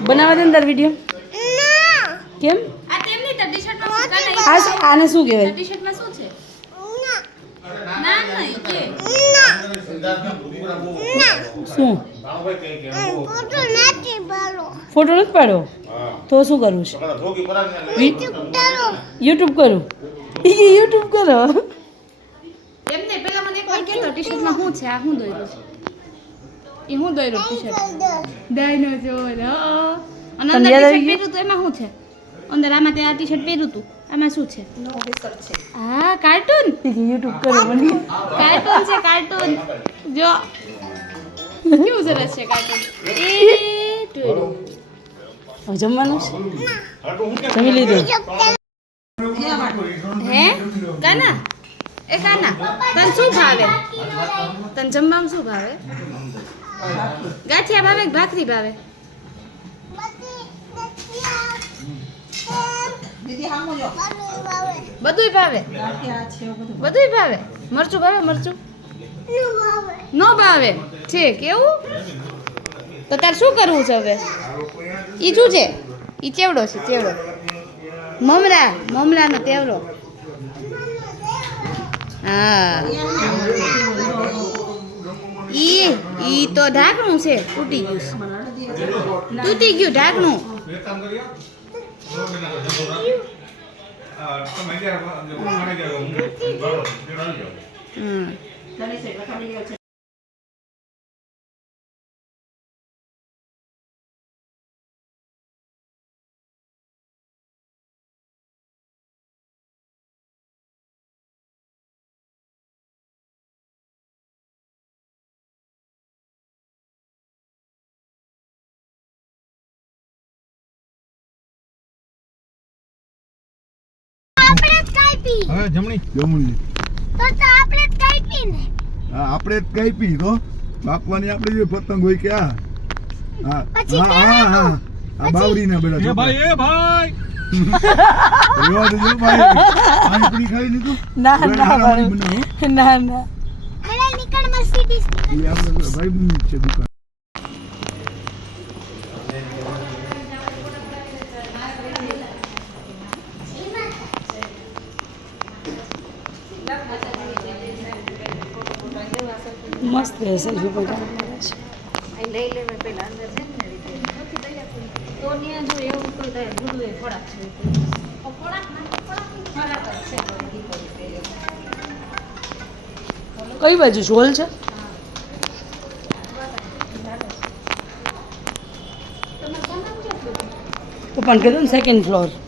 બનાવવા દે ને તાર વિડીયો કેમ આ તેમની તો ટી-શર્ટમાં કાના આને શું કહેવાય ટી-શર્ટમાં શું છે ના નહીં કે શું ફોટો નથી પાડો તો શું કરવું છે યુટ્યુબ કરું યુટ્યુબ કરો એમને પેલા મને એકવાર કહેતો ટી-શર્ટમાં શું છે આ શું દોર્યું છે એ હું દોર્યું ટી-શર્ટ ડાયનોસોર અને અંદર ટી-શર્ટ પહેર્યું તો એમાં શું છે અંદર આમાં તે આ ટી-શર્ટ પહેર્યું તું આમાં શું છે હા કાર્ટૂન યુટ્યુબ કરો મને કાર્ટૂન છે કાર્ટૂન જો કેવું સરસ છે કાર્ટૂન એ ટોયડું જમવાનું છે જમી લીધું હે કાના એ કાના તને શું ભાવે તને જમવામાં શું ભાવે ગાંઠિયા ભાવે કે ભાખરી ભાવે બધુંય ભાવે બધુંય ભાવે મરચું ભાવે મરચું નો ભાવે છે કેવું તો તાર શું કરવું છે હવે ઈ શું છે ઈ ચેવડો છે ચેવડો મમરાનો તેવડો હા ઈ તો ઢાંકણું છે તૂટી ગયું ઢાંકણું હવે જમણી જમણી તો આપણે જ કાપી ને હા આપણે જ કાપી તો બાપવાની આપણે જે પતંગ હોય કે આ હા હા હા આ બાવરીના બેડા એ ભાઈ રેવા દેજો ભાઈ પાણી ખાઈ લીધું ના ના અરે નીકળ મર્સિડીઝ એ આપણે ભાઈ બની છે દુકાન મસ્ત સેલ્ફી પડાવી છે લઈ લેવે પેલા અંદર છે ને રીતે તો ન્યા જો એવું કોઈ થાય ગુડું એ ખોરાક છે ખોરાક છે કઈ બાજુ હોલ છે તો પણ કીધું ને સેકન્ડ ફ્લોર